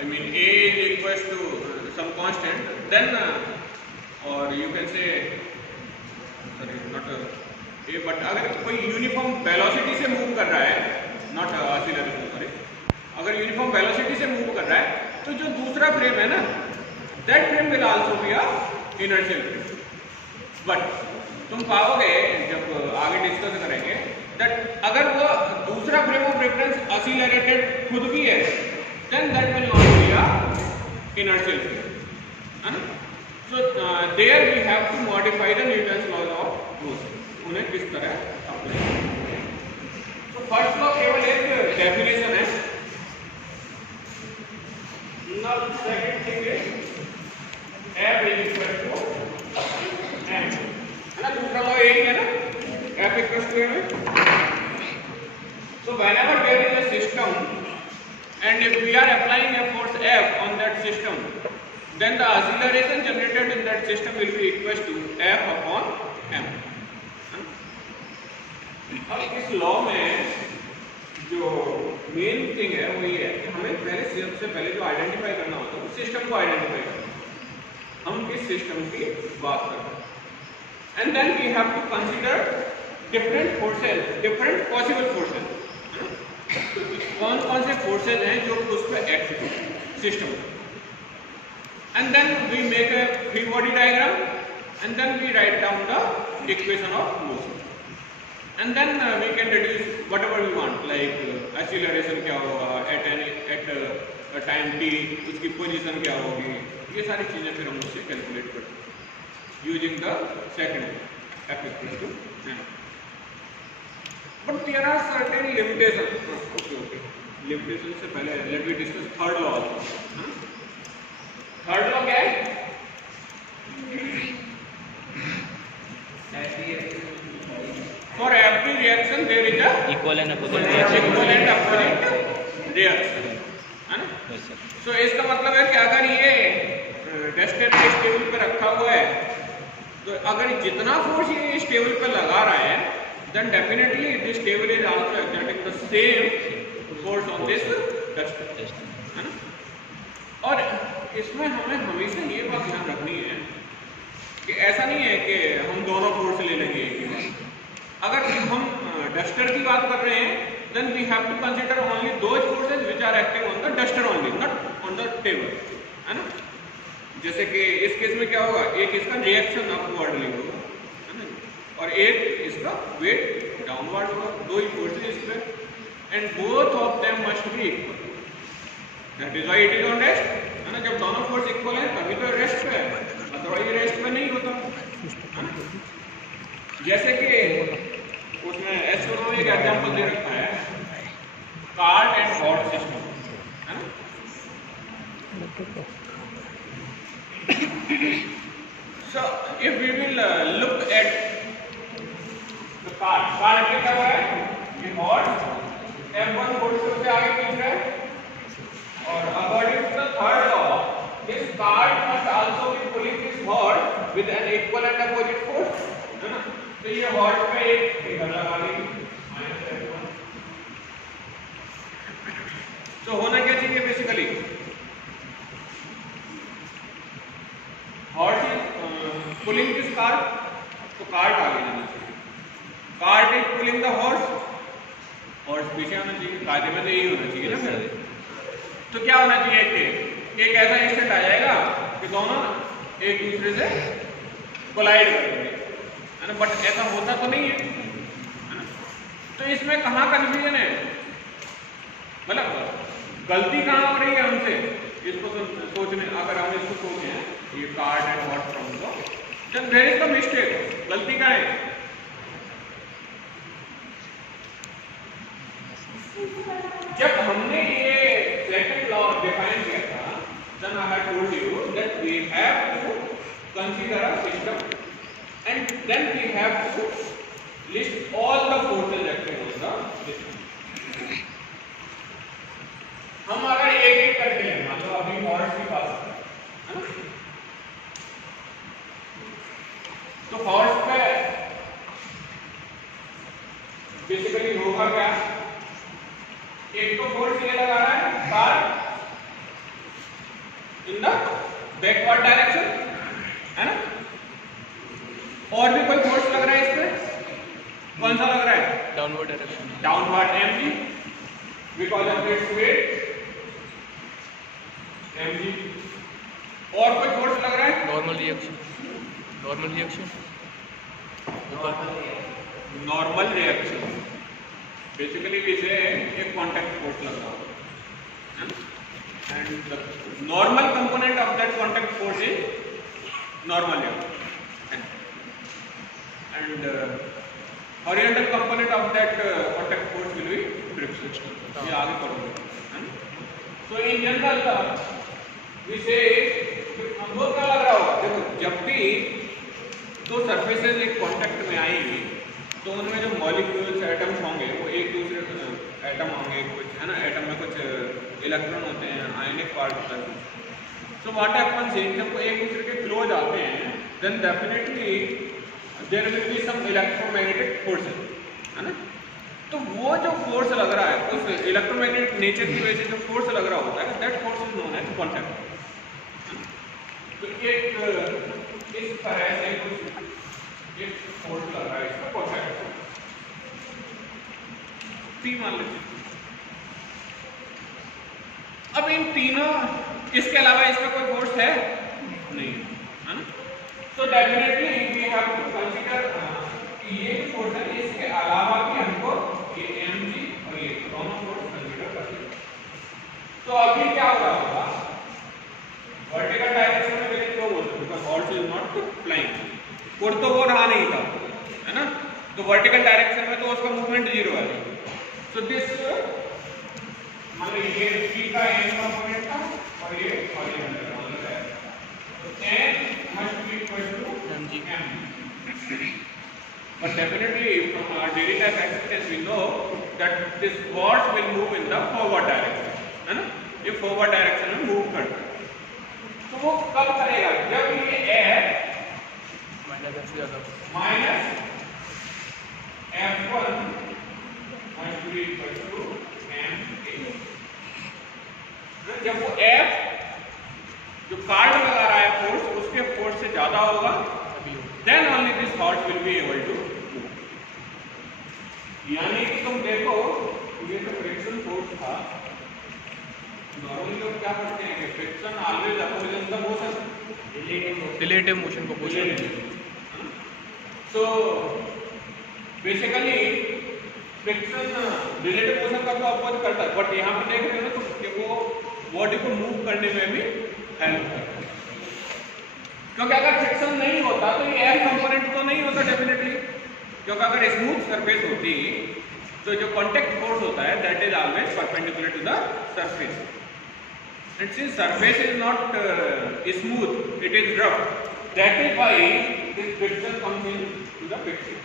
I mean A is equals to some constant, then or you can say sorry not A, but अगर कोई uniform velocity से move कर रहा है, not acceleration sorry, अगर uniform velocity से move कर रहा है तो जो दूसरा फ्रेम है ना, that frame will also be a inertial frame. But तुम पाओगे जब आगे डिस्कस करेंगे दैट अगर वो दूसरा फ्रेम ऑफ रेफरेंस एक्सीलरेटेड खुद भी है, then that will not be a inertial frame, है ना। So there we have to modify the Newton's laws of motion, उन्हें किस तरह अप्लाई। तो फर्स्ट लॉ केवल एक डेफिनेशन है, second thing is F is equal to m, है ना। दूसरा लॉ यही है ना, F equals to m। So whenever there is a system and if we are applying a force F on that system, then the acceleration generated in that system will be equal to F upon m। अब इस law में जो main thing है वो ये है कि हमें सबसे पहले जो आइडेंटिफाई करना होता है वो सिस्टम को आइडेंटिफाई करना, हम किस सिस्टम की बात कर रहे हैं। And then we have to consider different forces, different possible forces, कौन कौन से फोर्सेस हैं जो उस पर एक्ट करते हैं system. And then we make a free body diagram and then we write down the equation of motion and then we can deduce whatever we want, like acceleration क्या होगा एट टाइम t, उसकी position क्या होगी, ये सारी चीजें फिर हम उससे कैलकुलेट करते हैं using the second F equals to m। But there are certain limitation. Okay, limitation से पहले let me discuss third law also. Third law क्या है? For every reaction there is a equal and opposite reaction, है ना। सो इसका मतलब है कि अगर ये टेस्टर इस टेबल पे रखा हुआ है तो अगर जितना फोर्स ये इस टेबल पे लगा रहा है, then definitely this table is also exerting the same force on this tester, है ना। और इसमें हमें हमेशा ये बात ध्यान रखनी है कि ऐसा नहीं है कि हम दोनों फोर्स ले लेंगे एक ही बार। अगर हम डस्टर की बात कर रहे हैं, then we have to consider only those forces which are acting on the duster only, not on the table, है ना। जैसे कि इस केस में क्या होगा, एक इसका रिएक्शन अपवर्डली होगा, है ना, और एक इसका वेट डाउनवर्ड होगा, दो ही फोर्सेस इस पे, and both of them must be equal. That is why it is on rest, है ना। जब दोनों फोर्स इक्वल हैं तभी तो रेस्ट पे है, अदरवाइज रेस्ट पे नहीं होता, है ना। जैसे कि उसमें एच में एक एग्जांपल दे रखा है, कार्ट एंड हॉट सिस्टम, है ना। So if we will look at the cart के क्या हो रहा है, ये हॉट F1 फोर्स से आगे खींच रहा है, और according to the third law this cart must also be pulling this हॉट with an equal and opposite force, है ना। तो ये हॉट पे एक फिगर लगा देंगे -F1। तो होना क्या चाहिए basically, hot is pulling this cart, तो कार्ट आगे जाना चाहिए, cart is pulling the horse, horse पीछे आना चाहिए, कायदे में तो यही होना चाहिए ना फिर। तो क्या होना चाहिए कि एक ऐसा इंस्टेंट आ जाएगा कि दोनों एक दूसरे से कोलाइड करेंगे, है ना। बट ऐसा होता तो नहीं है, ना। तो इसमें कहाँ कंफ्यूजन है, मतलब गलती कहाँ हो रही है हमसे इसको सोचने। अगर हम इसको सोचें ये कार्ड एंड हॉट from the, then there is the mistake, गलती कहाँ है। जब हमने ये सेकंड लॉ डिफाइन किया था, then I have told you that we have to consider a system and then we have to list all the forces acting on the system। हम अगर एक एक करके लें, मतलब अभी हॉर्स की बात है ना, तो हॉर्स पे बेसिकली होगा क्या, एक तो फोर्स ये लगा रहा है कार, बैकवर्ड डायरेक्शन, है ना। और भी कोई फोर्स लग रहा है इसमें? कौन सा लग रहा है? Downward direction, downward mg because of its weight mg। और कोई फोर्स लग रहा है? Normal reaction, normal reaction, normal reaction basically इसे एक कांटेक्ट फोर्स लग रहा है, and the normal component of that contact force is normal reaction, and horizontal component of that contact force will be friction। ये आगे पढ़ोगे। So in general we say हमको क्या लग रहा होगा? देखो जब भी दो सरफेसेस एक कांटेक्ट में आएंगी तो उनमें जो मॉलिक्यूल्स एटम्स होंगे वो एक दूसरे एटम होंगे, कुछ है ना, एटम में कुछ इलेक्ट्रॉन होते हैं, आयनिक पार्ट होता है। सो व्हाट हैपेंस इज जब वो एक दूसरे के क्लोज आते हैं then definitely there will be some electromagnetic forces, है ना। तो वो जो फोर्स लग रहा है उस इलेक्ट्रोमैग्नेटिक नेचर की वजह से जो फोर्स लग रहा होता है that force is known as contact. तो एक इस तरह से कुछ एक फोर्स लग रहा है इसका कांटेक्ट P मान लीजिए। अब इन तीनों इसके अलावा इसमें कोई फोर्स है नहीं, है ना। तो definitely we have to consider ये फोर्स है, इसके अलावा भी हमको ये mg और ये दोनों फोर्स कंसीडर करते हैं। तो अभी क्या हो रहा होगा? वर्टिकल डायरेक्शन में लेकिन क्यों बोलते हैं? Because horse is not flying, उड़ तो वो रहा नहीं था, है ना। तो वर्टिकल डायरेक्शन में तो उसका मूवमेंट जीरो है। सो दिस मान लीजिए ये p का n कंपोनेंट था और ये हॉरिजॉन्टल कंपोनेंट है, तो n must be equal to mg। But definitely from our daily life experience we know that this force will move in the forward direction, है ना। ये forward direction में move करता है। तो वो कब करेगा? जब ये f minus f1 must be equal to ma। जब वो f जो कार्ड लगा रहा है फोर्स उसके फोर्स से ज्यादा होगा then only this horse will be able to move। यानी कि तुम देखो ये जो फ्रिक्शन फोर्स था, नॉर्मली लोग क्या करते हैं कि friction always opposite the motion, relative motion को पूछते। So basically friction relative motion का तो अपोज करता है, बट यहाँ पे देख रहे हो ना तो कि वो बॉडी को मूव करने में भी हेल्प करता है। क्योंकि अगर फ्रिक्शन नहीं होता तो ये एयर कंपोनेंट तो नहीं होता डेफिनेटली, क्योंकि अगर स्मूथ सरफेस होती तो जो कांटेक्ट फोर्स होता है that is always perpendicular to the surface, and since surface is not smooth it is rough, that is why this friction comes into the picture.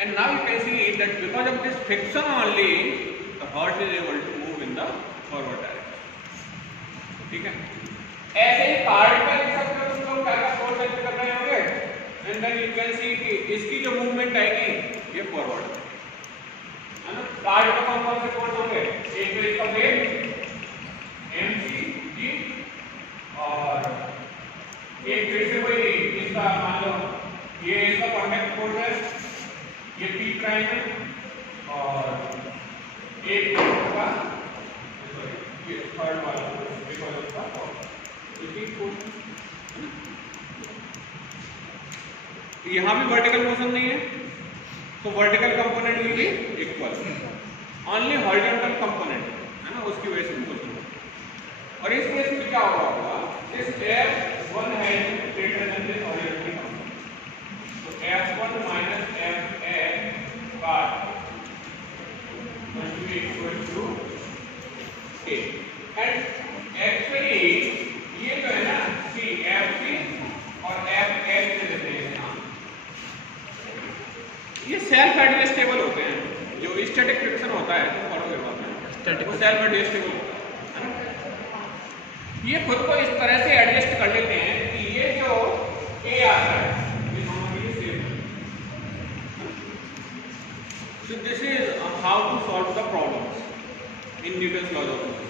And now you can see that because of this friction only the horse is able to move in the forward direction. ठीक है, ऐसे ही card पे लिख सकते हो तुम लोग क्या क्या फोर्स एक्ट कर रहे होंगे, and then you can see कि इसकी जो मूवमेंट आएगी ये फॉरवर्ड, है ना। कार्ड पे कौन कौन से फोर्स होंगे? एक तो इसका वेट mg और एक फिर से कोई इसका मान लो ये इसका कांटेक्ट फोर्स है, ये p प्राइम है, और एक इसका ये थर्ड वाला बिकॉज़ ऑफ द यहाँ भी वर्टिकल मोशन नहीं है, तो vertical component will be equal, only horizontal component, है ना, उसकी वजह से मोशन होगा। और इस केस में क्या होगा? दिस f1 है greater than this horizontal component, तो f1 माइनस f का must be equal to a, and actually ये तो है ना C FC और F H से देते हैं, ये सेल्फ एडजस्टेबल होते हैं। जो स्टैटिक फ्रिक्शन होता है तुम पढ़ोगे बाद में, वो सेल्फ एडजस्टेबल होता है। ये खुद को इस तरह से एडजस्ट कर लेते हैं कि ये जो A आता है ये दोनों के लिए सेम है। So this is how to solve the problems in Newton's law of motion.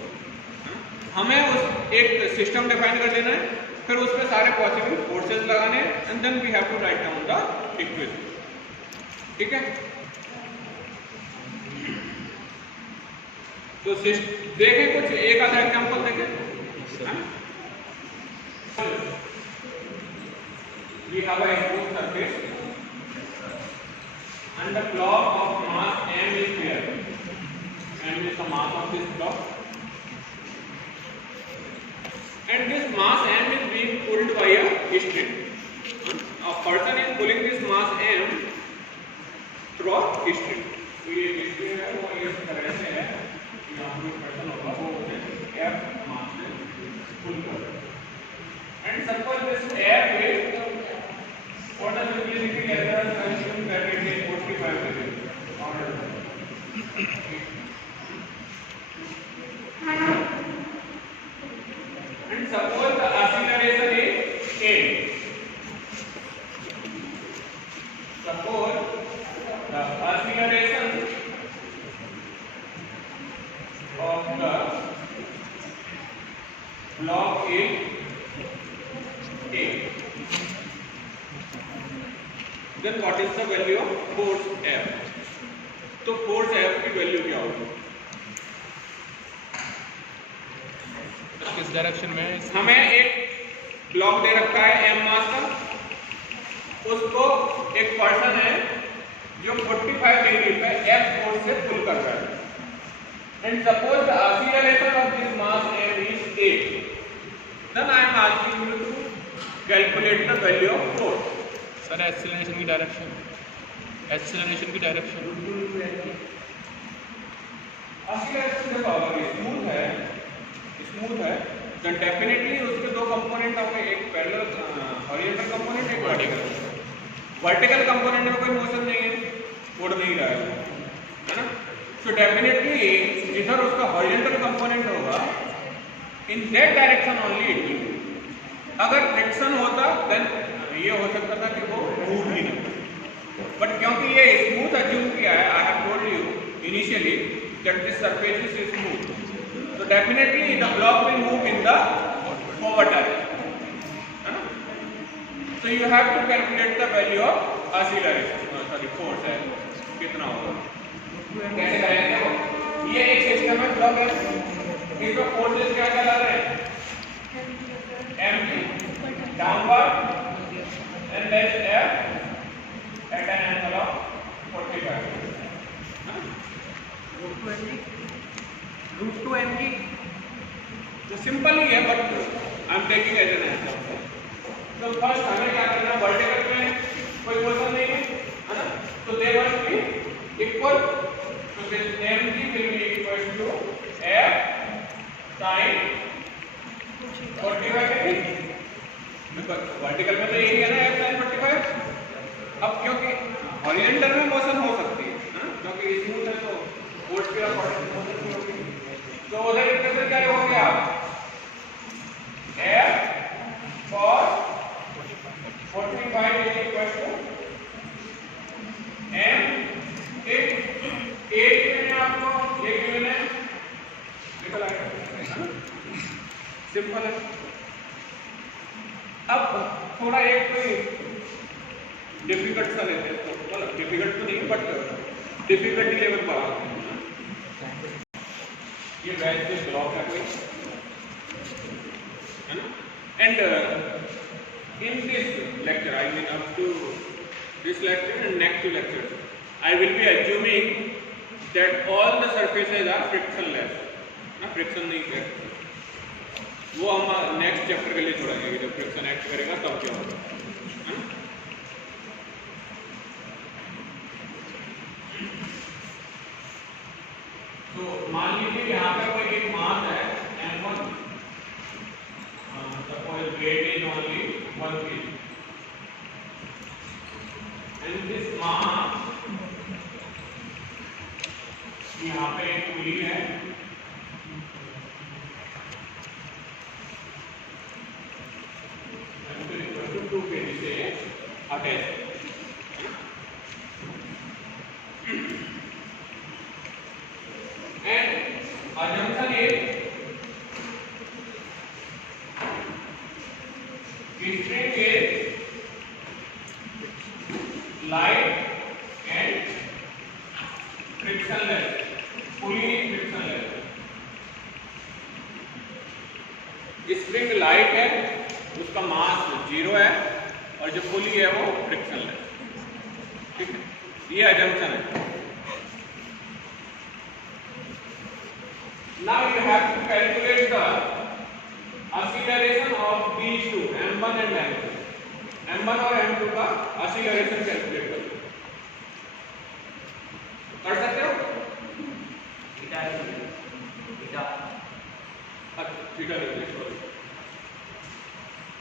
हमें उस एक सिस्टम डिफाइन कर देना है, फिर उस पर सारे पॉसिबल फोर्सेस लगाने हैं, and then we have to write down the equation. ठीक है, तो देखें कुछ एक आधा एग्जांपल देखें। We have a smooth surface and the block of mass m is there. M is the mass of this block, and this mass m is being pulled by a string. A person is pulling this mass m through a string. तो ये string है वो इस तरह से है, यहाँ पर person होगा वो उसे f mass से pull कर रहा है। And suppose this f is what does it mean as assume that it is 45 degrees and suppose the acceleration is a. Suppose the acceleration of the block is a. Then what is the value of force F? तो force F की value क्या होगी? किस direction में? हमें एक block दे रखा है m मास का, उसको एक पर्सन है जो 45 डिग्री पे F फोर्स से पुल कर रहा है, and suppose the acceleration of this mass m is a. Then I am asking you to calculate the value of force. Sir acceleration की डायरेक्शन, एक्सीलरेशन की डायरेक्शन एक्सीलरेशन देखो अगर स्मूथ है तो डेफिनेटली उसके दो कंपोनेंट होंगे, एक पैरेलल हॉरिजॉन्टल कंपोनेंट, एक वर्टिकल। वर्टिकल कंपोनेंट में कोई मोशन नहीं है, उड़ नहीं रहा है ना, तो डेफिनेटली जिधर उसका हॉरिजॉन्टल कंपोनेंट होगा in that direction only it will. अगर फ्रिक्शन होता देन ये हो सकता था कि वो मूव ही नहीं, बट क्योंकि ये स्मूथ अज्यूम किया है, आई have told you initially that this surface is smooth, so definitely the block will move in the forward direction, है ना? So you have to calculate the value of acceleration, sorry force है कितना होगा, कैसे करेंगे वो? ये एक सिस्टम है ब्लॉक है, इसमें फोर्सेस क्या क्या लग रहे हैं? mg downward and let f at an angle of 45. Root 2 mg. तो सिंपल ही है, but I am taking as an example. तो फर्स्ट हमें क्या करना है, वर्टिकल में कोई मोशन नहीं है ना, तो दे मस्ट बी इक्वल, तो this mg will be equal to f sin 45 degree. Vertical में तो यही है ना f sin 45। अब क्योंकि हॉरिजॉन्टल में मोशन हो सकती है ना, क्योंकि स्मूथ है तो फोर्स के अकॉर्डिंग मोशन नहीं होगी, तो उधर इक्वेशन क्या हो गया, f cos 45 is equal to m एक मैंने आपको एक गिवन है निकल आएगा, सिंपल है। अब थोड़ा एक कोई डिफिकल्ट सा लेते हैं, तो मतलब डिफिकल्ट तो नहीं बट डिफिकल्टी लेवल बढ़ा ये वैज से ब्लॉक है कोई, है ना, and in this lecture I mean up to this lecture and next two lectures I will be assuming that all the surfaces are frictionless ना, फ्रिक्शन नहीं करते, वो हम नेक्स्ट चैप्टर के लिए छोड़ेंगे, जब फ्रिक्शन एक्ट करेगा तब क्या होगा। तो मान लीजिए यहाँ पे कोई एक मास है m1, suppose weight is only 1 kg and this mass, यहाँ पे एक पुली है, टू kg से attach, and assumption is spring light है, उसका मास 0 है और जो पुली है वो फ्रिक्शनलेस। ठीक है, ये अजम्पशन है। Now you have to calculate the acceleration of these two, m1 and m2. m1 और m2 का acceleration कैलकुलेट करो। कर सकते हो?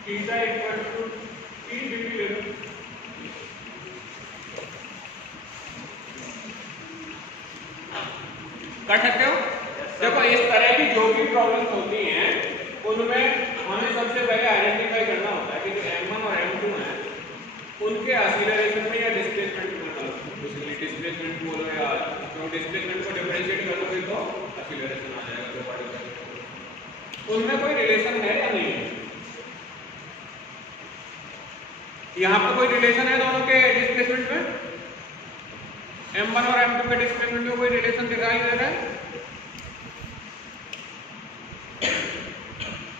Theta equal to t degree ले लो। कर सकते हो? देखो इस तरह की जो भी प्रॉब्लम्स होती हैं उनमें हमें सबसे पहले आइडेंटिफाई करना होता है कि जो m1 और m2 हैं उनके एक्सीलरेशन में या डिस्प्लेसमेंट में बेसिकली डिस्प्लेसमेंट बोलो या तो डिस्प्लेसमेंट को डिफरेंशिएट करोगे तो एक्सीलरेशन आ जाएगा दो पार्टिकल। उनमें कोई रिलेशन है या नहीं है? यहाँ पर कोई रिलेशन है दोनों के डिस्प्लेसमेंट में? m1 और m2 के डिस्प्लेसमेंट में कोई रिलेशन दिखाई दे रहा है?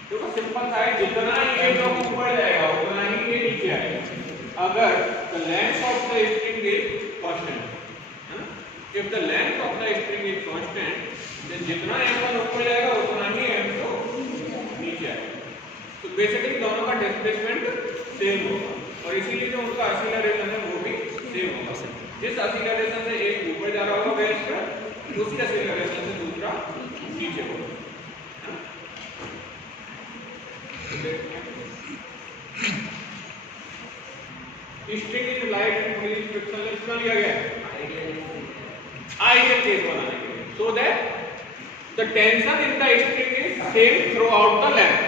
देखो सिंपल सा है, जितना ये लोग ऊपर जाएगा उतना ही ये नीचे आएगा। अगर the length of the string is constant, है ना? If the length of the string is constant, then जितना m1 ऊपर जाएगा उतना ही m2 नीचे आएगा। तो बेसिकली दोनों का डिस्प्लेसमेंट सेम होगा और इसीलिए जो उनका एक्सीलरेशन है वो भी सेम होगा। जिस एक्सीलरेशन से एक ऊपर जा रहा होगा बेस पर, उसी एक्सीलरेशन से दूसरा नीचे होगा। String is light and pulley is frictionless कर लिया गया आइडियल केस बनाने के लिए, so that the tension in the string is same through out the length.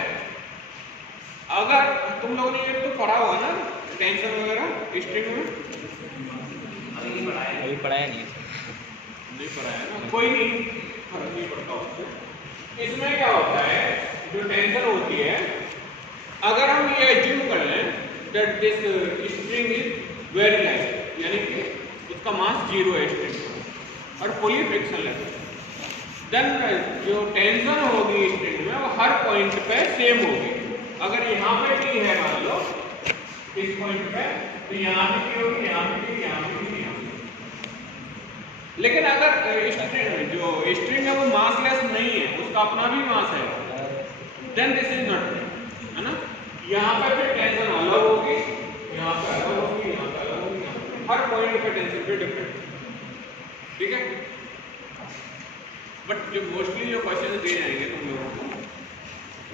अगर तुम लोगों ने ये तो पढ़ा होगा ना टेंशन वगैरह स्ट्रिंग में? अभी पढ़ाया नहीं पढ़ाया ना, कोई नहीं पढ़ता उसको। इसमें क्या होता है, जो टेंशन होती है, अगर हम ये एज्यूम कर लें that this string is very light, यानी कि उसका मास 0 है स्ट्रिंग और पुली फ्रिक्शनलेस है, देन जो टेंशन होगी स्ट्रिंग में वो हर पॉइंट पे सेम होगी। अगर यहाँ पे टी है मान लो इस पॉइंट पे, तो यहाँ भी टी होगी, यहाँ भी टी, यहाँ भी टी, यहाँ भी। लेकिन अगर स्ट्रिंग जो स्ट्रिंग है वो मासलेस नहीं है, उसका अपना भी मास है, देन दिस इज नॉट, है ना? यहाँ पे फिर टेंशन अलग होगी, यहाँ पे अलग होगी, यहाँ पे अलग होगी, हर पॉइंट पे टेंशन पे डिफरेंट। ठीक है, बट जो मोस्टली जो क्वेश्चन दिए जाएंगे तुम लोगों को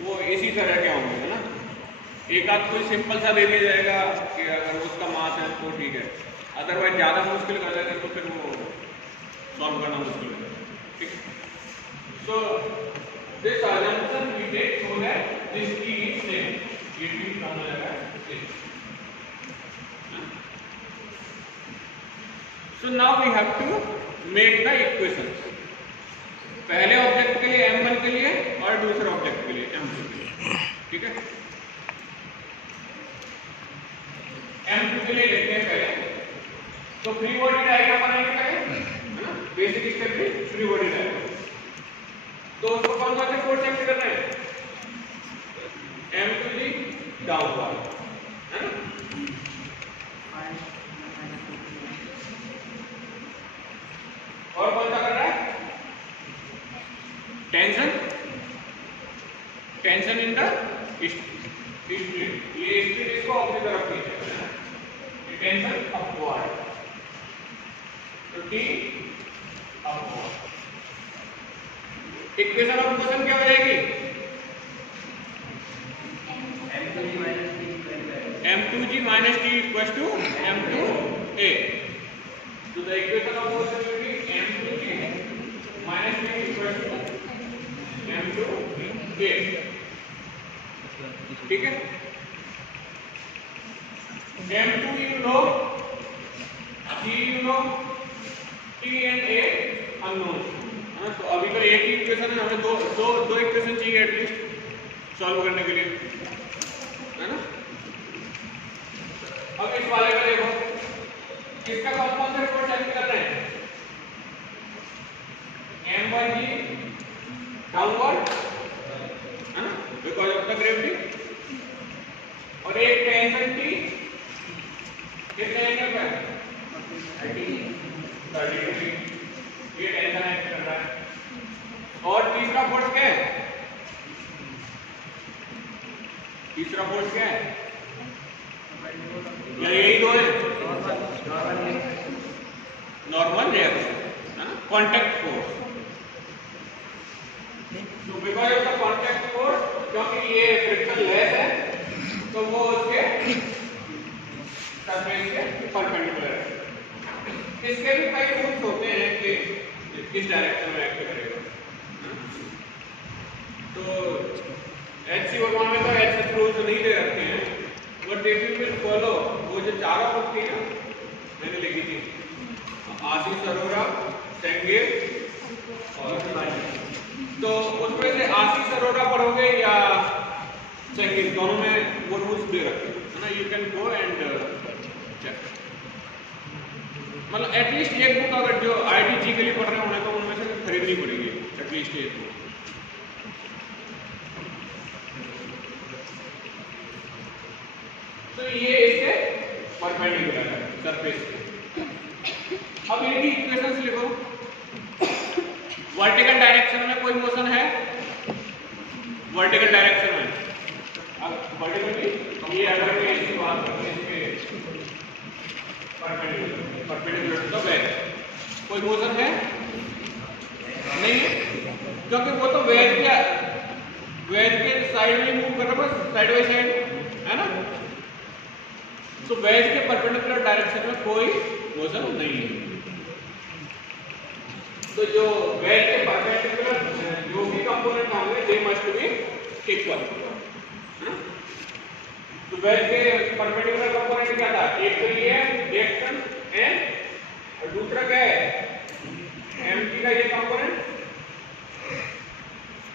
वो इसी तरह के होंगे, है ना? एक आध कोई सिंपल सा दे दिया जाएगा कि अगर उसका मास है तो ठीक है, अदरवाइज ज़्यादा मुश्किल कर देंगे तो फिर वो सॉल्व करना मुश्किल है। ठीक है, so this assumption we take so that this t is same, ये t कहाँ लगा है? So now we have to make the equations, पहले ऑब्जेक्ट के लिए m1 के लिए और दूसरे ऑब्जेक्ट के लिए m2 के लिए। ठीक है, m2 के लिए लिखते हैं पहले, तो फ्री बॉडी डायग्राम बनाएंगे पहले, है ना? बेसिक स्टेप भी फ्री बॉडी डायग्राम। तो उसको कौन सा फोर्स एक्ट करना है? m2g डाउनवर्ड, है ना? और कौन सा कर रहा है? Tension, tension in the string, ये स्ट्रिंग इसको अपनी तरफ खींचेगा, है ना? ये टेंशन अपवर्ड, तो t upward. Equation of motion क्या हो जाएगी? m2g minus t equals to m2a. So the equation of motion will be m2g minus t equals to m2a. ठीक है, m2 you know, g you know, t and a unknown। तो अभी तो एक ही equation है, हमें दो इक्वेशन चाहिए एटलीस्ट सॉल्व करने के लिए, है ना? अब इस वाले में देखो किसका कौन से फोर्स एक्ट कर रहे हैं? m1g डाउनवर्ड, है ना? बिकॉज ऑफ द ग्रेविटी, और एक टेंशन T कितने एंगल पर 30 डिग्री, ये टेंशन एक्ट कर रहा है। और तीसरा फोर्स क्या है? तीसरा फोर्स क्या है? यही दो है, नॉर्मल रिएक्शन है ना, कॉन्टैक्ट फोर्स। तो because of the contact force, क्योंकि ये फ्रिक्शन लेस है तो वो उसके सरफेस के परपेंडिकुलर है। इसके भी कई रूल्स होते हैं कि किस डायरेक्शन में एक्ट करेगा। तो HC वर्मा में तो ऐसे रूल्स नहीं दे रखे हैं, but if you will follow, वो जो चारों बुक थी ना मैंने लिखी थी, आशीष अरोरा, सेंगेर और, तो उसमें से आशीष अरोरा पढ़ोगे या सेंगेर, दोनों में वो रूल्स दे रखे हैं ना। You can go and check, मतलब एटलीस्ट एक बुक अगर जो IIT के लिए पढ़ रहे होने तो उनमें से खरीदनी पड़ेगी एटलीस्ट एक बुक। तो ये इसके परपेंडिकुलर है सरफेस के। अब इनकी इक्वेशंस लिखो। वर्टिकल डायरेक्शन में कोई मोशन है, वर्टिकल डायरेक्शन में, अब वर्टिकल ये अगर मैं इसकी बात करूं, इसके परपेंडिकुलर तो वेज कोई मोशन है नहीं है, क्योंकि वो तो वेज के साइड में मूव कर रहा है, साइड बाई साइड है ना। तो वेज के परपेंडिकुलर डायरेक्शन में कोई मोशन नहीं है। तो जो वेज के परपेंडिकुलर जो भी कंपोनेंट होंगे दे मस्ट बी इक्वल। तो वेज के परपेंडिकुलर कंपोनेंट क्या था? एक तो ये रिएक्शन एन, और दूसरा क्या है mg का ये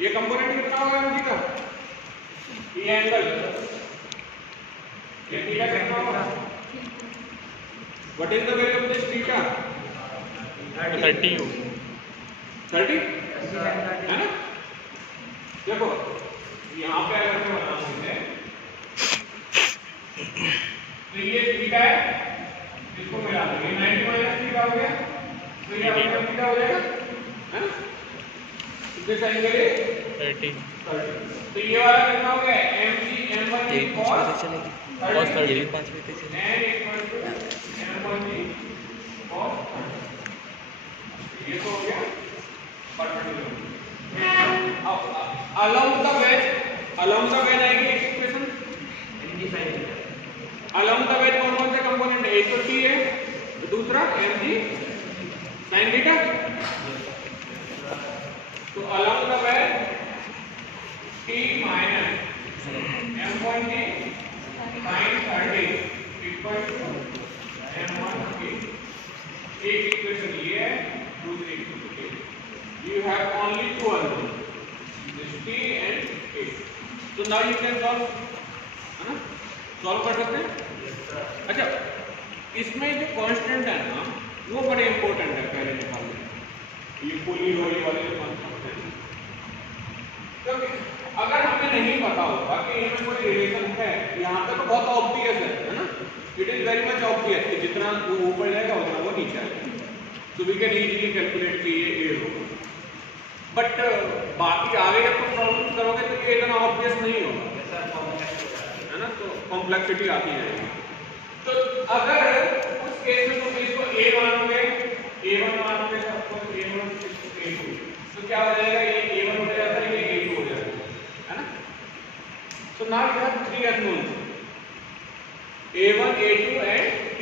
कंपोनेंट कितना होगा mg का? ये एंगल ये थीटा कितना होगा? What is the value of this theta? 30 है ना। देखो यहाँ पे अगर मैं बनाऊं इसे, तो ये थीटा है, इसको मिला दो, ये 90 माइनस थीटा हो गया, तो ये अपना थीटा हो जाएगा है ना। This angle is 30। तो ये वाला कितना हो गया? mg m1 cos 30 n equal to m1 cos 30। ये तो हो गया परपेंडिकुलर। along the wedge आएगी एक इक्वेशन। along the wedge कौन कौन से कंपोनेंट है? एक तो t है, दूसरा mg sin थीटा। तो along the wedge t minus m1 sin 30 equal to m1 एक इक्वेशन ये है, दूसरी equation you have only two unknowns, this t and k. So now you can solve, है ना, सॉल्व कर सकते हैं। अच्छा, इसमें जो कांस्टेंट है ना वो बड़े इंपॉर्टेंट है पहले निकालने, ये पोली रोली वाले जो कांस्टेंट है, क्योंकि अगर हमें नहीं पता होगा कि इनमें कोई रिलेशन है, यहाँ पे तो बहुत ऑब्वियस है ना, it is very much obvious कि जितना वो ऊपर जाएगा उतना वो नीचे आएगा, तो वी कैन इजीली कैलकुलेट कि ये a होगा। बट बाकी आगे जब तुम प्रॉब्लम करोगे तो ये इतना ऑब्वियस नहीं होगा, है ना, तो कॉम्प्लेक्सिटी आती जाएगी। तो अगर उस केस में तुम इसको a मानोगे, a1 मानोगे, सबको a1 a2, तो क्या हो जाएगा? ये a1 हो जाता है, ये a2 हो जाएगा, है ना। So now you have three unknowns, a1, a2 and t,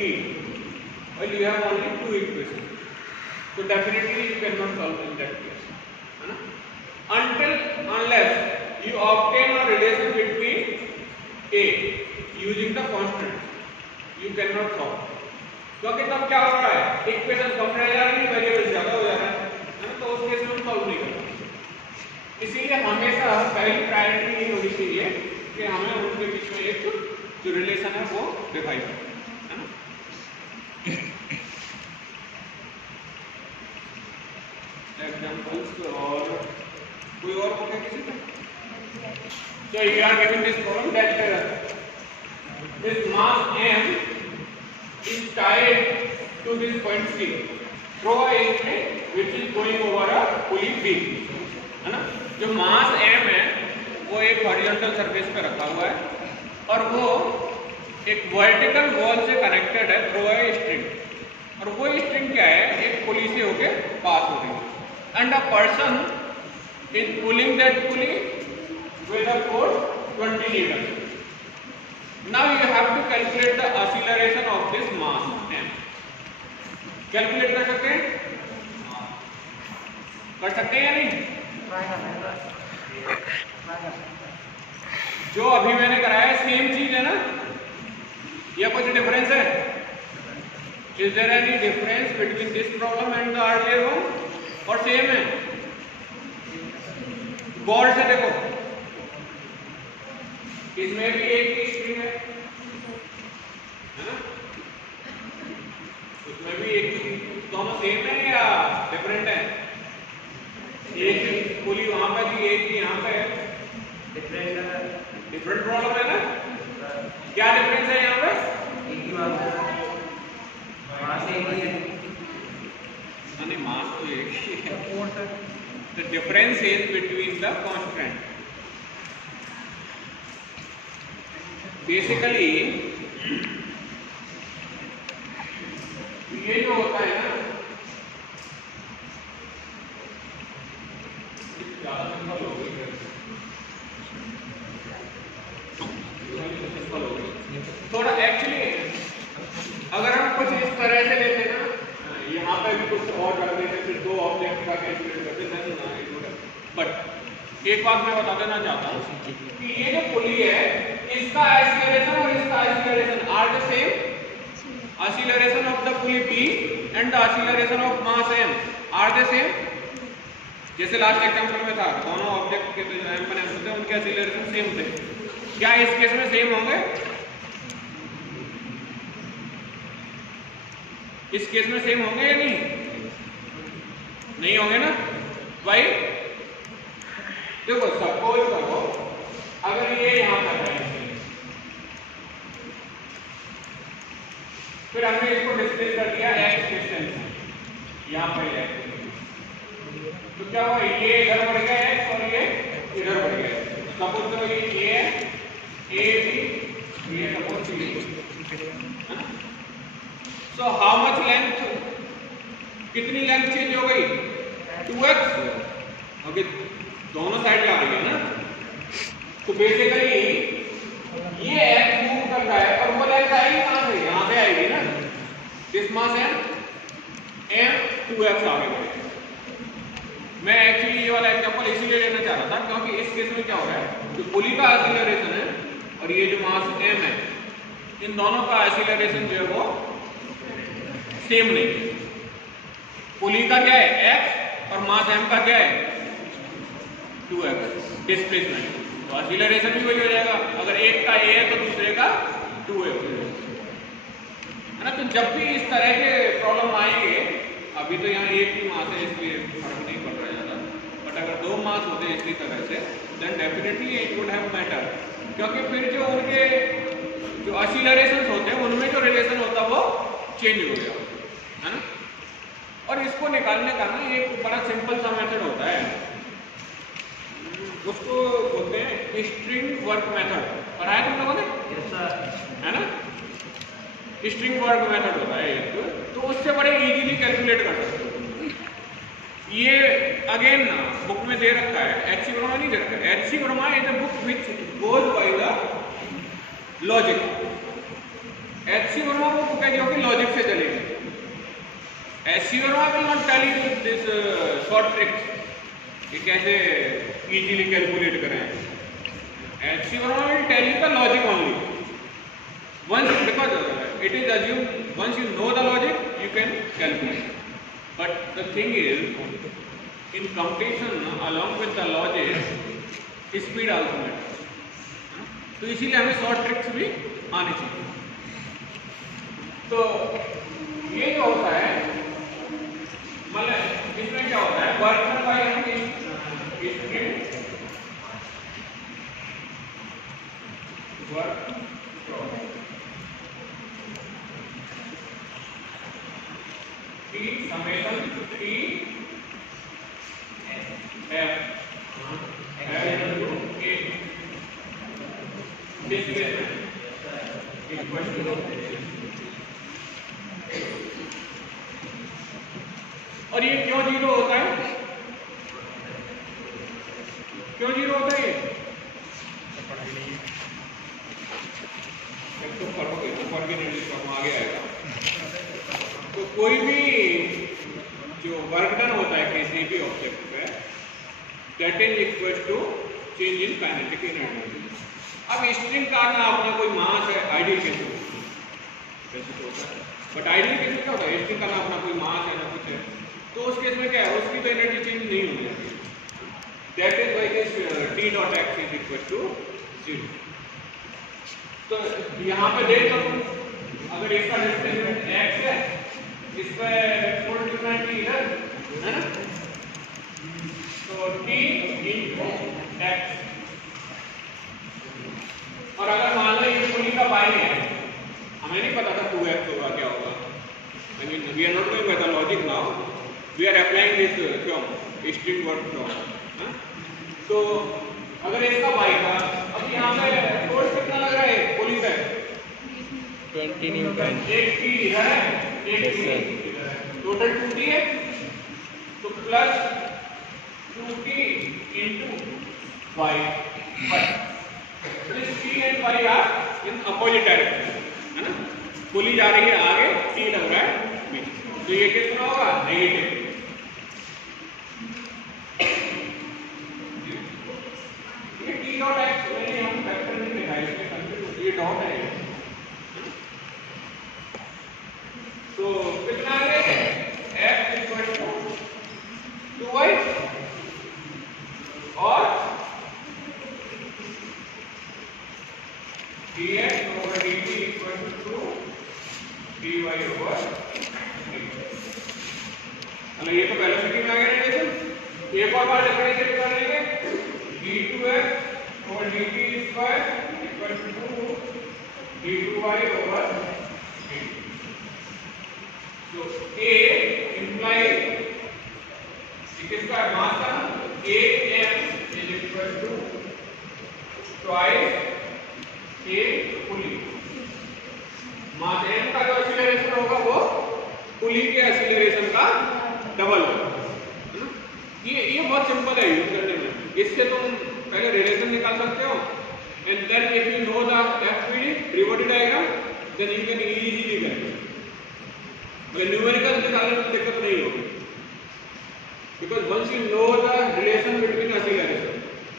while you have only two equations. So definitely you cannot solve in that case, है ना, unless you obtain a relation between a using the constant, you cannot solve, क्योंकि तब क्या हो रहा है? Equation कम रह जा रही है, वेरिएबल ज्यादा हो जा रहा है ना, तो उस केस में हम सॉल्व नहीं कर सकते। इसीलिए हमेशा पहली प्रायोरिटी ये होनी चाहिए कि हमें उनके बीच में एक जो रिलेशन है वो डिफाइन करना है ना। एग्जाम्पल्स और कोई और हो गया किसी का? So you are given this problem that this mass m is tied to this point C through a instrument which is going over a pulley B, है ना। जो मास m है वो एक हॉरिजॉन्टल सरफेस पे रखा हुआ है और वो एक वर्टिकल वॉल से कनेक्टेड है थ्रू ए स्ट्रिंग, और वो स्ट्रिंग क्या है, एक पुली से होके पास हो रही है and a person is pulling that pulley with a force 20 Newton. Now you have to calculate the acceleration of this mass m. Calculate कर सकते हैं? कर सकते हैं या नहीं? जो अभी मैंने कराया सेम चीज है ना, या कुछ डिफरेंस है? Is there any difference between this problem and the earlier one, और सेम है? गौर से देखो, इसमें भी एक ही स्ट्रिंग है ना, उसमें भी एक ही, दोनों सेम है या डिफरेंट है? एक ही पुली वहां पे थी, एक ही यहाँ पे है, डिफरेंट प्रॉब्लम है ना। क्या डिफरेंस है यहाँ पे? एक ही मास तो एक ही है। The difference is between the constant. Basically, ये जो होता है ना, थोड़ा एक्चुअली अगर हम कुछ इस तरह से लेते ना, यहाँ पे भी कुछ और रख देते, फिर दो ऑब्जेक्ट का कैलकुलेट करते, बट एक बात मैं बता देना चाहता हूँ कि ये जो पुली है, इसका एक्सीलरेशन और इसका acceleration are the same. Acceleration of the pulley P and the acceleration of mass m are the same. जैसे लास्ट एग्जांपल में था, दोनों ऑब्जेक्ट के जो m1 m2 थे उनके एक्सीलरेशन सेम थे। क्या इस केस में सेम होंगे? इस केस में सेम होंगे या नहीं? नहीं होंगे ना भाई। देखो सपोज करो अगर ये यहां पर है, फिर हमने इसको डिस्प्लेस कर दिया x डिस्टेंस यहां पर है, तो क्या हुआ, ये इधर बढ़ गया x और ये इधर बढ़ गया। सपोज करो ये है a b, ये suppose c। So how much length, कितनी लेंथ चेंज हो गई? 2x। ओके, दोनों साइड जा रही है ना, तो बेसिकली ये x मूव कर रहा है और वो लेंथ आएगी कहां से? यहां से आएगी ना। दिस मास m 2x आ गया। मैं एक्चुअली ये वाला एग्जांपल इसीलिए लेना चाह रहा था क्योंकि इस केस में क्या हो रहा है, जो पुली का एक्सीलरेशन है और ये जो मास m है, इन दोनों का एक्सीलरेशन जो है वो सेम नहीं है। पुली का क्या है x और मास m का क्या है 2x डिस्प्लेसमेंट, तो एक्सीलरेशन भी वही हो जाएगा। अगर एक का a है तो दूसरे का 2a है ना। तो जब भी इस तरह के प्रॉब्लम आएंगे, अभी तो यहाँ एक ही मास है इसलिए फर्क नहीं पड़ रहा ज़्यादा, बट अगर दो मास होते इसी तरह से then definitely it would have matter, क्योंकि फिर जो उनके जो एक्सीलरेशंस होते हैं उनमें जो रिलेशन होता है वो चेंज हो गया है ना। और इसको निकालने का ना एक बड़ा सिंपल सा मेथड होता है, उसको बोलते हैं स्ट्रिंग वर्क मेथड। पढ़ाया तुम लोगों ने? Yes sir. है ना, स्ट्रिंग वर्क मेथड होता है एक, तो उससे बड़े इजीली कैलकुलेट कर सकते हो। ये अगेन बुक में दे रखा है, एच.सी. वर्मा नहीं दे रखा है। H C. Verma is a book which goes by the logic. H C. Verma वो बुक है जो कि लॉजिक से चलेगी। H C. Verma will not tell you this short tricks कि कैसे इजीली कैलकुलेट करें। H C. Verma will tell you the logic only. Once, because it is assumed once you know the logic you can calculate, but the thing is in computation along with the logic speed also matters, तो इसीलिए हमें short tricks भी आनी चाहिए। तो ये जो होता है मतलब इसमें क्या होता है, वर्क बाय और ये क्यों जीरो होता है? क्यों जीरो होता है ये? एक तो पढ़ोगे तो पढ़ के नहीं लिखा आगे आएगा। तो कोई भी जो वर्क डन होता है किसी भी ऑब्जेक्ट पे, that is equal to change in kinetic energy. अब स्ट्रिंग का ना अपना कोई मास है, आइडियल केस वैसे तो होता है, बट आइडियल केस में क्या होता है? स्ट्रिंग का ना अपना कोई मास है ना कुछ है, तो उस केस में क्या है, उसकी तो एनर्जी चेंज नहीं होगी। That is why this T dot X is equal to 0। तो यहाँ पे देख लो, अगर इसका डिस्प्लेसमेंट x है, इस पे फुल डिफरेंट इधर है ना, तो t into x। और अगर मान लो ये पुली का बाई है, हमें नहीं पता था 2x होगा क्या होगा, I mean we are not going by the logic now, we are applying this from string word from। तो अगर इसका बाई था, अब यहाँ पे फोर्स कितना लग रहा है पुली पे? 20 न्यूटन। एक टी इधर है, एक टी इधर है, टोटल 2t है, तो plus 2t into y। This t and y are in opposite direction, है ना? पुली जा रही है आगे, t लग रहा है पीछे, तो ये कितना होगा? नेगेटिव। ये t डॉट x मैंने यहाँ फैक्टर नहीं लिखा है, इसमें कंफ्यूज, ये डॉट है। तो कितना है? x इक्वल टू 2y और dx over dt equal to 2 dy over dt। ये तो वेलोसिटी में आ गया रिलेशन। एक और बार डिफरेंशिएट कर लेंगे, d2x over dt square equal to d2y over dt। तो a implies किसका मास का? am is equal to twice a pulley. Mass m का जो एक्सीलरेशन होगा वो पुली के एक्सीलरेशन का डबल होगा। ये बहुत सिंपल है यूज करने में। इससे तुम पहले रिलेशन निकाल सकते हो, and then if you know the FPD reverted diagram, then you can easily calculate. अगर न्यूमेरिकल निकालने में दिक्कत नहीं होगी, because once you know the relation between acceleration,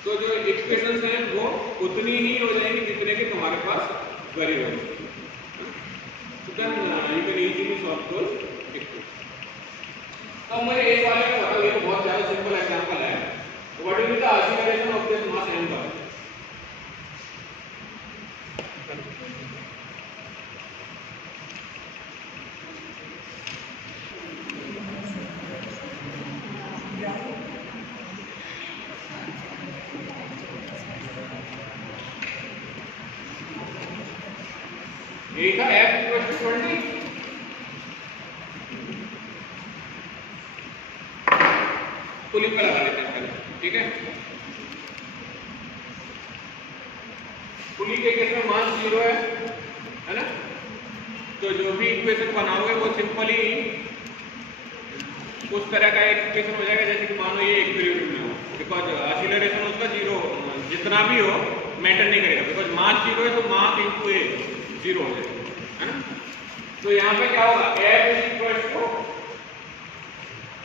तो जो इक्वेशंस हैं वो उतनी ही हो जाएंगी जितने के तुम्हारे पास वेरिएबल। तो then you can easily solve those equations. तो मुझे इस वाले को बताओ, ये तो बहुत ज्यादा सिंपल एग्जांपल है। What is the acceleration of this mass m का? ये का f इक्वल टू 20। पुली पे लगा लेते हैं पहले, ठीक है? पुली के केस में मान 0 है ना? तो जो भी इक्वेशन बनाओगे वो सिंपली उस तरह का एक इक्वेशन हो जाएगा जैसे कि मानो ये इक्विलिब्रियम में हो, बिकॉज एक्सीलरेशन उसका 0 जितना भी हो मैटर नहीं करेगा, बिकॉज मास 0 है तो मास इनटू a 0 हो जाएगा, है ना? तो यहाँ पे क्या होगा? f is equal to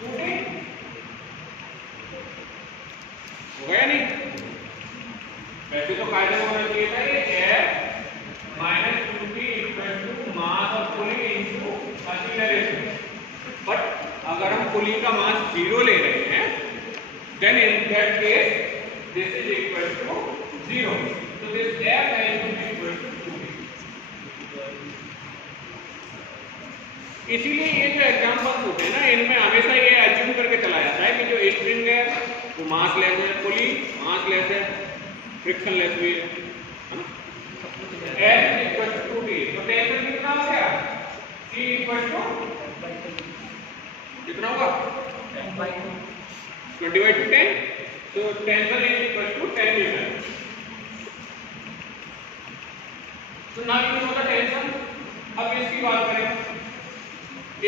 2t हो गया नहीं? वैसे तो कायदे में होना चाहिए था ये f minus 2t equal to mass of pulley into acceleration, but अगर हम पुली का मास 0 ले रहे हैं, then in that case this is equal to 0, so this f is equal to 2t। इसीलिए ये जो एग्जांपल्स होते हैं ना, इनमें हमेशा ये एज्यूम करके चला जाता है कि जो स्ट्रिंग है वो मास लेस है, पुली मास लेस है, फ्रिक्शन लेस भी है ना? f इक्वल टू 2t, तो टेंशन कितना हो गया? c इक्वल टू कितना होगा? 20/10, तो tension is equal to 10 newton.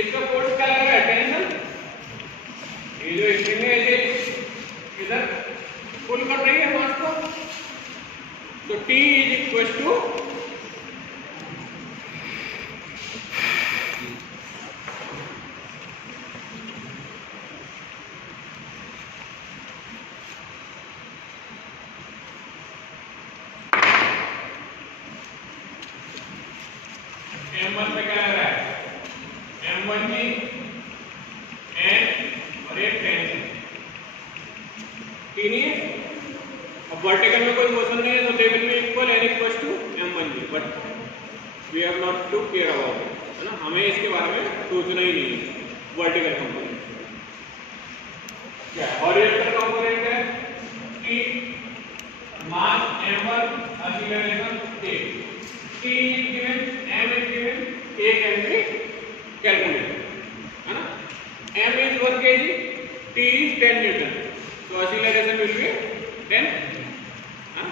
इसका फोर्स क्या लग रहा है, टेंशन। ये जो स्प्रिंग है इसे इधर पुल कर रही है मास को, तो T is equal to M1 पे क्या लग रहा है, M1 जी N और ये टेंशन T नहीं है। अब वर्टिकल में कोई मोशन नहीं है तो they will be equal N equal to M1 g, but we have not to care about it, है ना, हमें इसके बारे में सोचना ही नहीं है। वर्टिकल कंपोनेंट क्या है, हॉरिजॉन्टल कंपोनेंट है T, mass M1, acceleration K, T is given, M is given, A can be calculated, है ना। M is 1 kg, T is 10 Newton, so acceleration will be 10, है।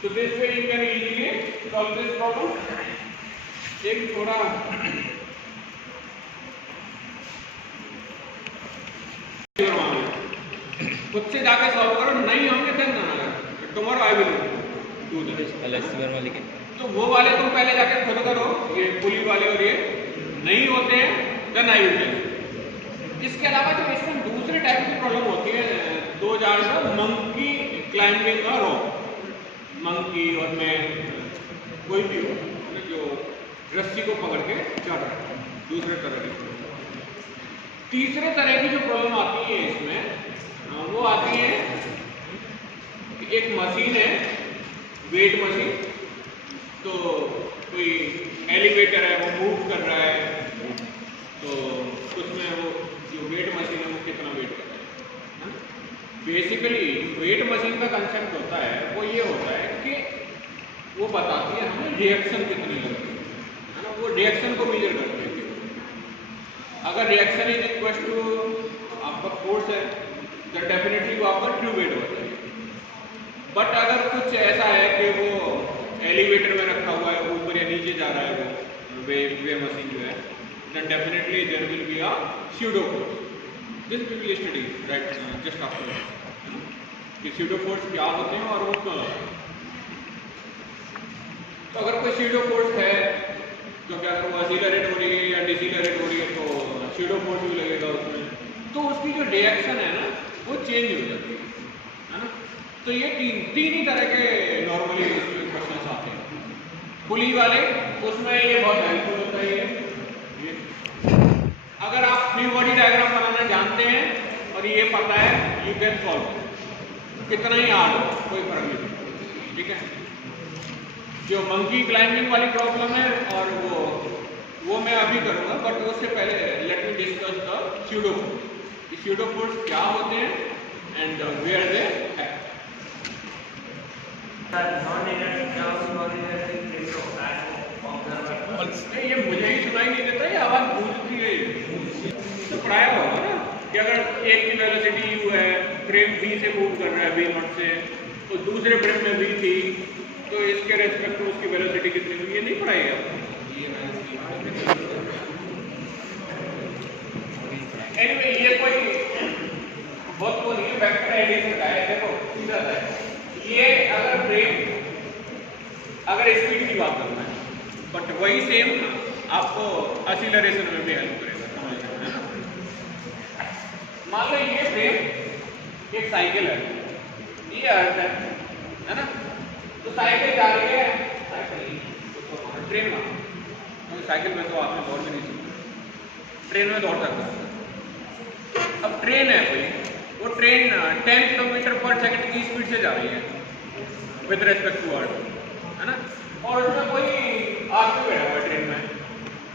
So this way you can easily solve this problem. एक थोड़ा खुद से जाके solve करो, नहीं होंगे then tomorrow I will do that. तो वो वाले तुम पहले जाके खुद करो, ये पुली वाले, और ये नहीं होते हैं देन आई विल टेल। इसके अलावा जब इसमें दूसरे टाइप की प्रॉब्लम होती है, 2000 का मंकी क्लाइंबिंग का रॉक, मंकी और मैं कोई भी हो जो रस्सी को पकड़ के चढ़ रहा है, दूसरे तरह की। तीसरे तरह की जो प्रॉब्लम आती है इसमें, वो आती है कि एक मशीन है, वेट मशीन, तो कोई एलिवेटर है वो मूव कर रहा है, तो उसमें वो जो वेट मशीन है वो कितना वेट कर रहा है। बेसिकली वेट मशीन का कंसेप्ट होता है वो ये होता है कि वो बताती है हमें रिएक्शन कितनी लगती है ना, वो रिएक्शन को मेजर करती है। अगर रिएक्शन इज इक्वल टू आपका फोर्स है तो डेफिनेटली वो आपका ट्रू वेट होता है। बट अगर कुछ ऐसा है कि वो एलिवेटर में रखा हुआ है, ऊपर या नीचे जा रहा है वो वे मशीन जो है, then definitely there will be a pseudo force. This we will study right just after कि pseudo force क्या होते हैं और वो क्यों होते हैं। तो अगर कोई pseudo force है, क्योंकि अगर वो एक्सीलरेट हो रही है या डिसीलरेट हो रही है तो pseudo force भी लगेगा उसमें, तो उसकी जो रिएक्शन है ना वो चेंज हो जाती है ना। तो ये तीन ही तरह के नॉर्मली क्वेश्चन आते हैं। पुली वाले उसमें ये बहुत हेल्पफुल होता है। ये अगर आप फ्री बॉडी डायग्राम बनाना जानते हैं और ये पता है, यू कैन सॉल्व, कितना ही हार्ड हो कोई फर्क नहीं पड़ता, ठीक है। जो मंकी क्लाइंबिंग वाली प्रॉब्लम है और वो मैं अभी करूँगा, बट उससे पहले let me discuss the pseudo force. Pseudo force क्या होते हैं एंड वेयर दे है। ये मुझे ही सुनाई नहीं देता, ये आवाज गूंजती है। तो पढ़ाया होगा ना कि अगर एक की वेलोसिटी u है, फ्रेम v से मूव कर रहा है v0 से, तो दूसरे फ्रेम में v थी, तो इसके रेस्पेक्ट में उसकी वेलोसिटी कितनी हुई, ये नहीं पढ़ाएगा। एनीवे ये कोई बहुत वो नहीं है, वेक्टर एडिशन का है। देखो सीधा है ये, अगर फ्रेम अगर स्पीड की बात करना है, बट वही सेम आपको एक्सीलरेशन में भी हेल्प करेगा। मान लो ये फ्रेम एक साइकिल है, ये अर्थ है ना, तो साइकिल जा रही है, ट्रेन में, तो साइकिल में तो आपने दौड़ भी नहीं सकते, ट्रेन में दौड़ सकते हैं। अब ट्रेन है कोई, वो ट्रेन 10 किलोमीटर पर सेकंड की स्पीड से जा रही है विद रेस्पेक्ट टू अर्थ, है ना, और उसमें कोई आदमी बैठा हुआ है ट्रेन में,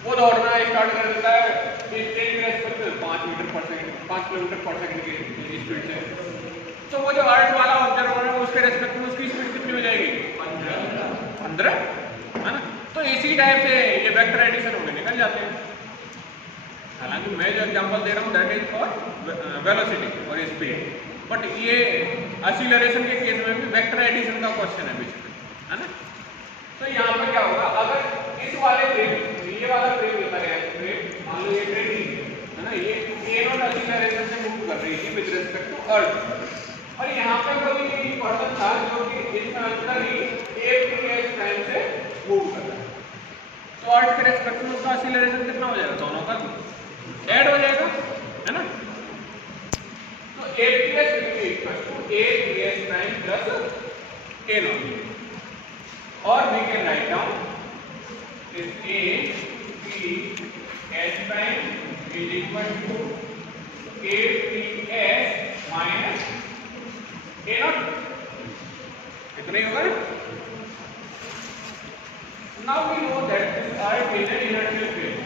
वो दौड़ना स्टार्ट कर देता है इस ट्रेन के रेस्पेक्ट में 5 किलोमीटर पर सेकंड की स्पीड से। तो वो जो अर्थ वाला ऑब्जर्वर है उसके रेस्पेक्ट में उसकी स्पीड कितनी हो जाएगी, 15, है ना। तो इसी टाइप से ये वेक्टर एडिशन होकर निकल जाते हैं। हालांकि मैं जो एग्जांपल दे रहा हूँ दैट इज फॉर वेलोसिटी और स्पीड, बट ये एक्सीलरेशन के केस में भी वेक्टर एडिशन का क्वेश्चन है बेसिकली, है ना। तो यहाँ पर क्या होगा, अगर इस वाले फ्रेम, ये वाला फ्रेम लेता है फ्रेम, मान लो ये फ्रेम है ना, ये ए नॉट एक्सीलरेशन से मूव कर रही है विद रिस्पेक्ट टू अर्थ, और यहाँ पे कोई पर्सन था जो कि इसमें अंदर ही a प्राइम से मूव कर रहा है, तो अर्थ के रिस्पेक्ट में उसका एक्सीलरेशन कितना हो जाएगा, दोनों का ऐड हो जाएगा, है ना। तो a will be equal to a prime plus a not, or we can write down is a p s prime is equal to a p s minus a naught, इतना ही होगा ना। Now we know that this earth is an inertial frame,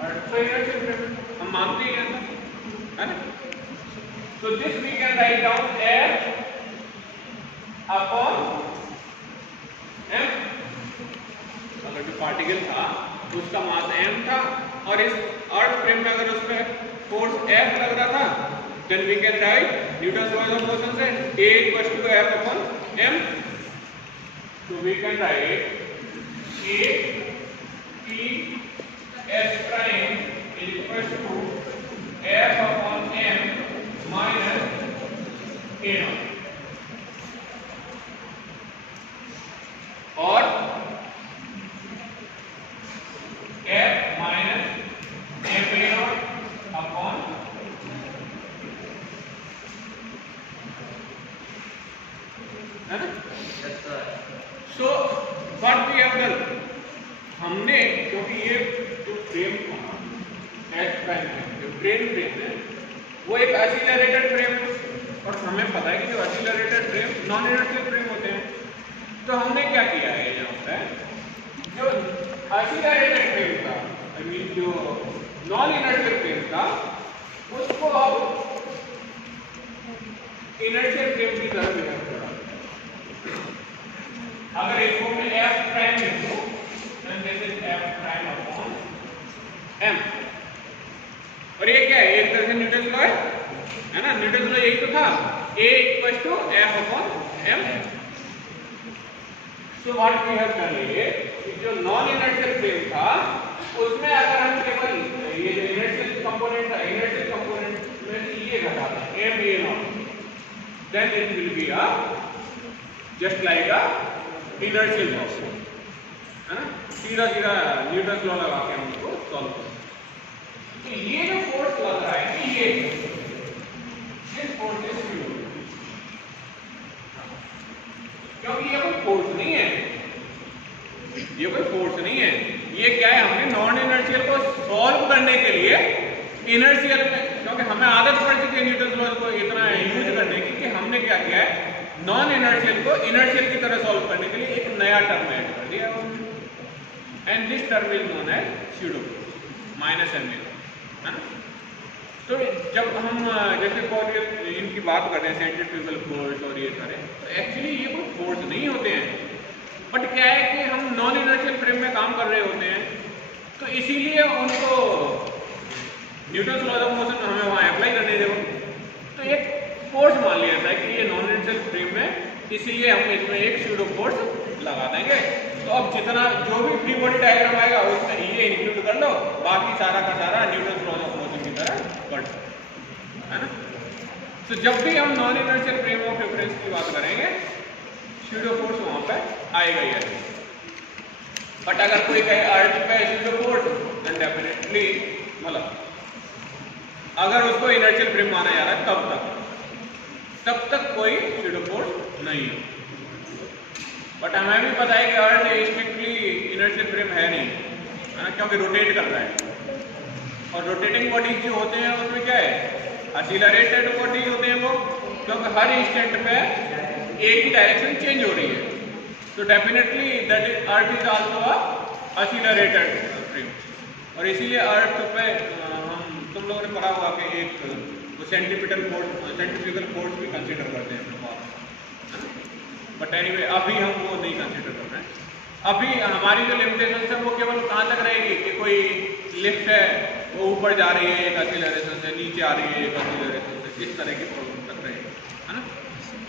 अर्थ तो inertial frame हम मानते हैं है ना। So this we can write down as upon m, अगर जो पार्टिकल था उसका मास m था और इस अर्थ फ्रेम में अगर उसमें फोर्स F लग रहा था, then we can write Newton's law of motion से A equal to F upon m, तो we can write A P S prime is equal to F upon m minus A naught, और F minus M A naught upon है ना। So what we have done, हमने, क्योंकि ये जो frame था S prime में, जो फ्रेम है वो एक एक्सीलरेटेड फ्रेम है, और हमें पता है कि जो accelerated frame non inertial frame होते हैं, तो हमने क्या किया है यहाँ पे, जो एक्सीलरेटेड फ्रेम था, आई मीन जो नॉन इनर्शियल फ्रेम था, उसको अब इनर्शियल फ्रेम की तरह बिहेव करा। अगर इसको मैं F प्राइम लिखूं, then this is F prime upon m, और ये क्या है, एक तरह से न्यूटन लॉ है ना, न्यूटन लॉ यही तो था, A equal to F upon m। So what we have done is, जो नॉन इनर्शियल फ्रेम था उसमें अगर हम केवल ये जो इनर्शियल कंपोनेंट था, इनर्शियल कंपोनेंट में से ये घटा दें m a naught, then it will be a just like a inertial motion, है ना। सीधा सीधा न्यूटन लॉ लगा के हम उसको सॉल्व करें। तो ये जो फोर्स लग रहा है ये फोर्स इज Q, क्योंकि ये कोई फोर्स नहीं है, ये कोई फोर्स नहीं है, ये क्या है, हमने नॉन इनर्शियल को सॉल्व करने के लिए इनर्शियल में, क्योंकि हमें आदत पड़ चुकी है न्यूटन लॉ को इतना यूज करने की, कि हमने क्या किया है, नॉन इनर्शियल को इनर्शियल की तरह सॉल्व करने के लिए एक नया टर्म ऐड कर दिया, and this term is known as pseudo minus m, है ना। तो जब हम जैसे कोई इनकी बात कर रहे हैं सेंट्रीफ्यूगल फोर्स और ये सारे, तो एक्चुअली ये कोई फोर्स नहीं होते हैं, बट क्या है कि हम नॉन इनर्शियल फ्रेम में काम कर रहे होते हैं, तो इसीलिए उनको न्यूटन लॉ ऑफ मोशन हमें वहाँ अप्लाई करने देगा, तो एक फोर्स मान लिया था कि ये नॉन इनर्शियल फ्रेम में, इसीलिए हम इसमें एक स्यूडो फोर्स लगा देंगे। तो अब जितना जो भी फ्री बॉडी डायग्राम आएगा उसमें ये इंक्लूड कर लो, बाकी सारा का सारा न्यूटन लॉ ऑफ मोशन की तरह कर, है ना। तो जब भी हम non inertial frame of reference की बात करेंगे, स्यूडो फोर्स वहां पे आएगा ही आएगा। बट अगर कोई कहे अर्थ पे स्यूडो फोर्स, देन डेफिनेटली मतलब अगर उसको इनर्शियल फ्रेम माना जा रहा है तब तक कोई स्यूडो फोर्स नहीं है। बट हमें भी पता है कि अर्थ स्ट्रिक्टली इनर्शियल फ्रेम है नहीं, है ना, क्योंकि रोटेट कर रहा है, और रोटेटिंग बॉडीज जो होते हैं उसमें क्या है, एक्सीलरेटेड बॉडीज होते हैं वो, क्योंकि हर इंस्टेंट पे एक ही डायरेक्शन चेंज हो रही है, तो definitely that is earth is also a accelerated frame. और इसीलिए अर्थ पे हम तुम लोगों ने पढ़ा होगा कि एक सेंट्रीपिटल फोर्स, सेंट्रीफ्यूगल फोर्स भी कंसीडर करते हैं अपने पास, बट एनीवे अभी हम वो नहीं कंसीडर कर रहे हैं। अभी हमारी जो लिमिटेशन है वो केवल कहाँ तक रहेगी कि कोई लिफ्ट है वो ऊपर जा रही है एक एक्सीलरेशन से, नीचे आ रही है एक एक्सीलरेशन से, इस तरह की प्रॉब्लम तक रहेगी, है ना।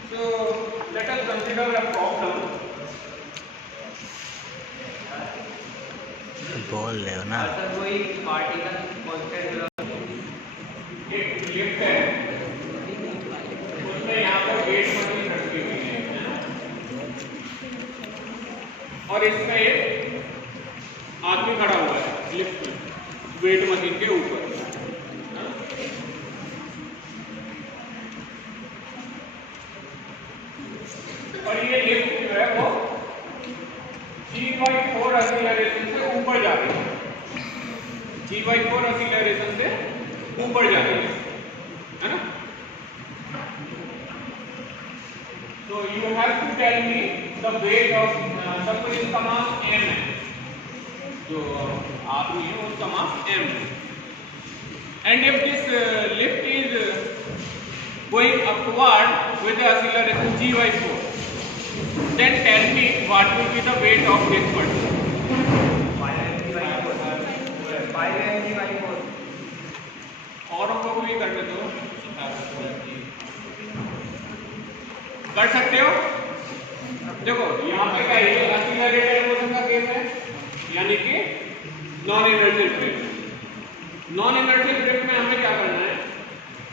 So let us consider a problem. बोल रहे हो ना। एक लिफ्ट है, उसमें यहाँ पर वेट मशीन रखी हुई है और इसमें एक आदमी खड़ा हुआ है लिफ्ट में, वेट मशीन के ऊपर। और ये लिफ्ट जो है वो G/4 एक्सीलरेशन से ऊपर जाती है, G/4 एक्सीलरेशन से ऊपर जाती है ना। So you have to tell me the weight of suppose इसका मास m है, जो आदमी है उसका मास m है, and if this lift is going upward with the acceleration G/4, then tell me what will be the weight of this person. 5 mg/4। औरों को भी करने दो, कर सकते हो। देखो यहाँ पे क्या है, एक्सीलरेटेड मोशन का केस है, यानी कि non inertial drift. Non inertial drift में हमें क्या करना है,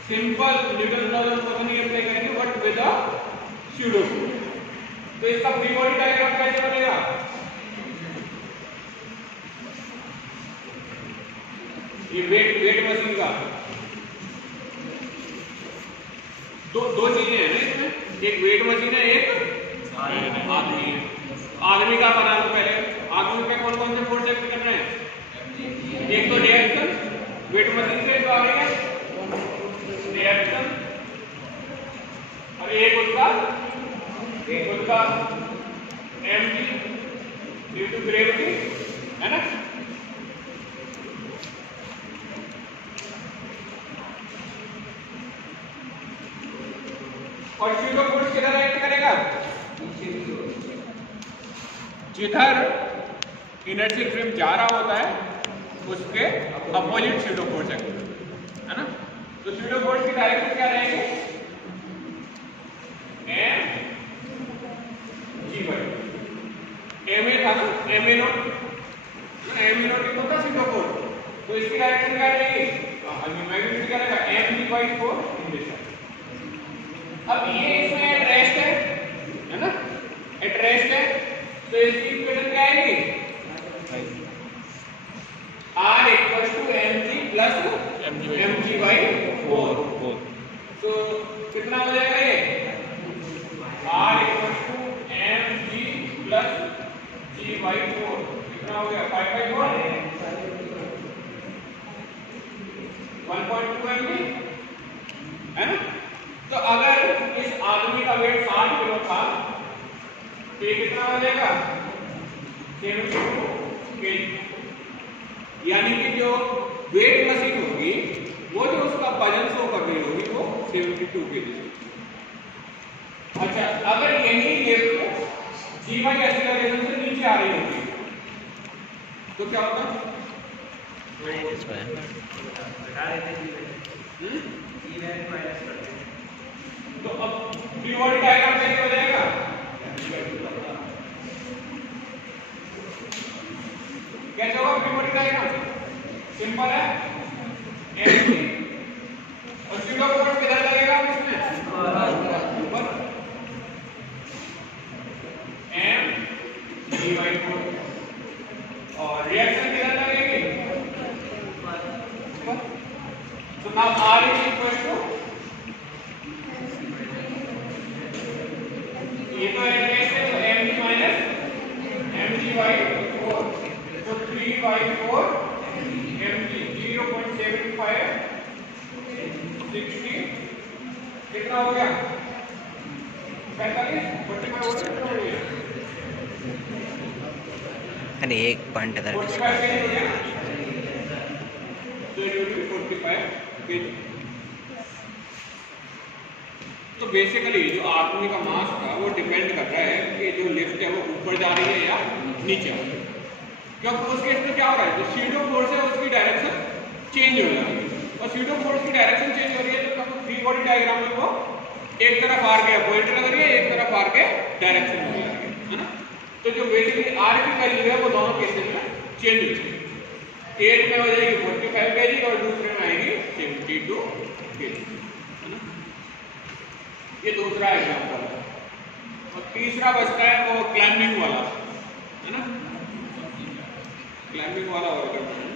simple Newton law of motion apply करेंगे but with a pseudo force. तो इसका फ्री बॉडी डायग्राम कैसे बनेगा, ये वेट मशीन का दो चीजें हैं ना इसमें, एक वेट मशीन है, एक आदमी है। आदमी का बना लो पहले, आदमी पे कौन कौन से फोर्स एक्ट कर रहे हैं, एक तो रिएक्शन वेट मशीन से जो आ रही है रिएक्शन, और एक उसका mg ड्यू टू ग्रेविटी, है ना। और स्यूडो फोर्स किधर एक्ट करेगा, जिधर इनर्शियल फ्रेम जा रहा होता है उसके अपोजिट स्यूडो फोर्स एक्ट, है ना। तो स्यूडो फोर्स की डायरेक्शन क्या रहेगी, mg/m था ना, ma नॉट होता स्यूडो फोर्स, तो इसकी डायरेक्शन क्या रहेगी, मैग्नीट्यूड क्या रहेगा, mg/4 इन। अब ये इसमें एट रेस्ट है ना, एट रेस्ट है, तो इसकी इक्वेशन क्या आएगी, r = mg + mg/4। तो कितना हो जाएगा ये, r = mg + g/4, कितना हो गया 5/4, 1.2 mg, है ना। तो अगर इस आदमी का वेट 60 किलो था तो ये कितना हो जाएगा, 72 kg। यानी कि जो वेट मशीन होगी वो जो उसका वजन शो कर रही होगी वो 72 kg। अच्छा, अगर यही लिफ्ट G/y एक्सीलरेशन से नीचे आ रही होगी तो क्या होगा, तो अब फ्री बॉडी डायग्राम कैसे हो जाएगा, कैसे होगा फ्री बॉडी डायग्राम, सिंपल है, mg और स्यूडो फोर्स किधर लगेगा इसमें, ऊपर, mg/4, और रिएक्शन किधर लगेगी, ऊपर। तो नाउ r = ये तो है mg/4, तो 3/4 mg, 0.75 60, कितना हो गया 45, 45 हो गया, अरे एक पॉइंट अगर 45 हो गया, तो ये 45 kg। तो बेसिकली जो आदमी का मास था वो डिपेंड कर रहा है कि जो लिफ्ट है वो ऊपर जा रही है या नीचे आ रही है, क्योंकि उस केस में क्या हो रहा है, जो स्यूडो फोर्स है उसकी डायरेक्शन चेंज हो रही है, और स्यूडो फोर्स की डायरेक्शन चेंज हो रही है तो फ्री बॉडी डायग्राम में वो एक तरफ आर के अपोजिट लग रही है, एक तरफ आर के डायरेक्शन में लग रही है ना। तो जो बेसिकली आर की वैल्यू है वो दोनों केसेस में चेंज हो जाएगी। एक में हो जाएगी 45 kg और दूसरे में आएगी 72 kg, है ना। ये दूसरा एग्जांपल है। और तीसरा बचता है वो क्लाइंबिंग वाला, है ना। क्लाइंबिंग वाला और करते हैं।